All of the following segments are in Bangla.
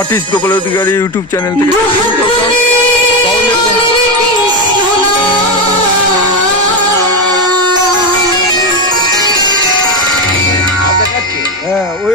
আর্টিস্ট গোপাল অধিকারী ইউটিউব চ্যানেল থেকে। হ্যাঁ ওই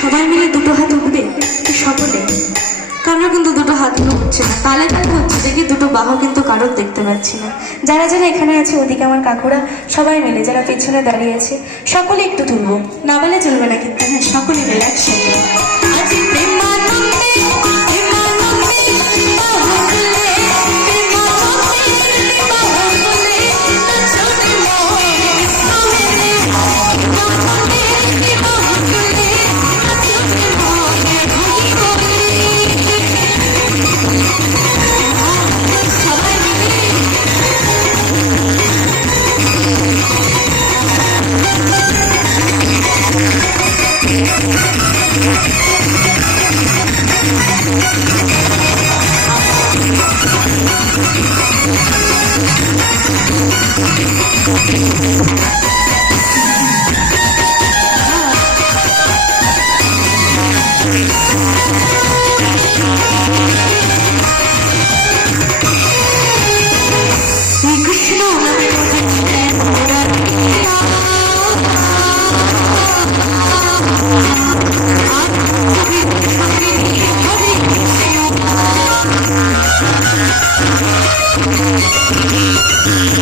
সবাই মিলে দুটো হাত উঠবে সকলে, কারণ কিন্তু দুটো হাত উঠছে না, তালে তালে হচ্ছে দেখি দুটো বাহু কিন্তু কারোর দেখতে পাচ্ছি না। যারা যারা এখানে আছে ওদিকে আমার কাকুরা সবাই মিলে, যারা পেছনে দাঁড়িয়ে আছে সকলে একটু তুলবো, না বলে চলবে না কিন্তু, হ্যাঁ সকলে মিলে একসাথে।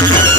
Thank you.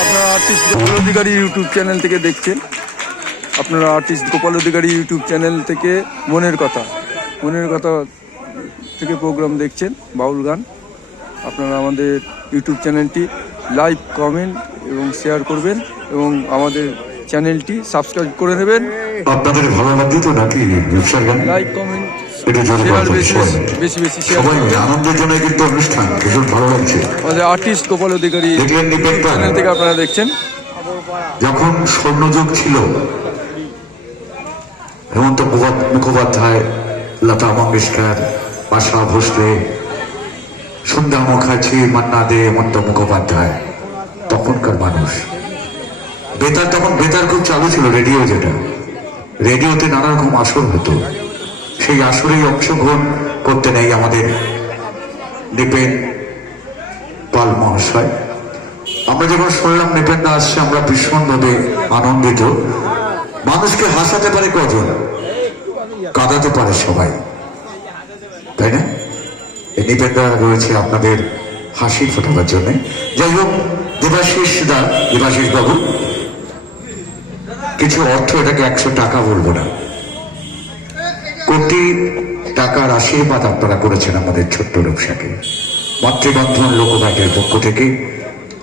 আপনারা আর্টিস্ট গোপাল অধিকারী ইউটিউব চ্যানেল থেকে দেখছেন। আপনারা আর্টিস্ট গোপাল অধিকারী ইউটিউব চ্যানেল থেকে মনের কথা থেকে প্রোগ্রাম দেখছেন, বাউল গান। আপনারা আমাদের ইউটিউব চ্যানেলটি লাইক, কমেন্ট এবং শেয়ার করবেন এবং আমাদের চ্যানেলটি সাবস্ক্রাইব করে নেবেন। আপনাদের ভালো লাগছে তো নাকি ব্যবসার গান? লাইক, কমেন্ট, এটা জোরে শেয়ার বলতে বেশি শেয়ার সবাই করবেন। আনন্দের জন্য কিন্তু অনুষ্ঠান ভীষণ ভালো লাগছে। আমাদের আর্টিস্ট গোপাল অধিকারী দেখলেন নিপেনদা, চ্যানেল থেকে আপনারা দেখছেন। যখন স্বর্ণযুগ ছিল, হেমন্ত মুখোপাধ্যায়, লতা মঙ্গেশকর, আশা ভোসলে, সন্ধ্যা মুখার্জি, মান্না দে, হেমন্ত মুখোপাধ্যায়, তখনকার মানুষ তখন বেতার খুব চালু ছিল। রেডিও, যেটা রেডিওতে নানা রকম আসর হতো, সেই আসরেই অংশগ্রহণ করতে নেই আমাদের নিপেন পাল মহাশয়। আমরা যখন শুনলাম নিপেন দা আসছে, আমরা ভীষণভাবে আনন্দিত। মানুষকে হাসাতে পারে কজন, কাঁদাতে পারে সবাই, তাই না? এই নিপেন দা রয়েছে আপনাদের হাসি ফোটাবার জন্য। যাই হোক, দেবাশিস বাবু, কিছু অর্থ, এটাকে 100 টাকা বলবো না, কোটি টাকার আশীর্বাদ আপনারা করেছেন আমাদের ছোট্ট ব্যবসাকে। মাতৃবন্ধন লোকবাটের পক্ষ থেকে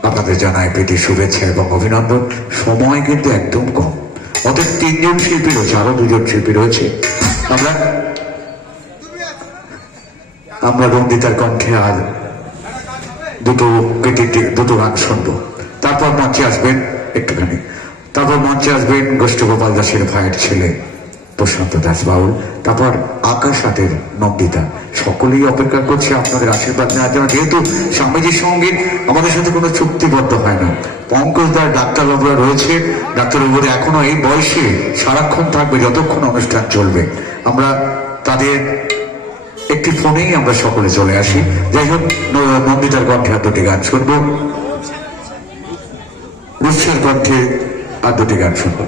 আপনাদের জানায় প্রীতি শুভেচ্ছা এবং অভিনন্দন। সময় কিন্তু একদম কম, অতএব 3 জন শিল্পী রয়েছে, আরো 2 জন শিল্পী রয়েছে। আমরা রঞ্জিতার কণ্ঠে আর দুটো গান শুনবো। তারপর মঞ্চে আসবেন গোষ্ঠ গোপাল দাসের ভাইয়ের ছেলে প্রশান্ত দাস বাউল, তারপর আকাশ হাটের নন্দিতা। সকলেই অপেক্ষা করছে আপনাদের আশীর্বাদ নেওয়ার জন্য। যেহেতু স্বামীজির সঙ্গীত আমাদের সাথে কোনো চুক্তিবদ্ধ হয় না, পঙ্কজদার ডাক্তারবাবুরা রয়েছে, ডাক্তারবাবুরা এখনো এই বয়সে সারাক্ষণ থাকবে যতক্ষণ অনুষ্ঠান চলবে। আমরা তাদের একটি ফোনেই আমরা সকলে চলে আসি। যাই হোক, নন্দিতার কণ্ঠে আর 2টি গান শুনবো, উৎসের কণ্ঠে আর 2টি গান শুনবো।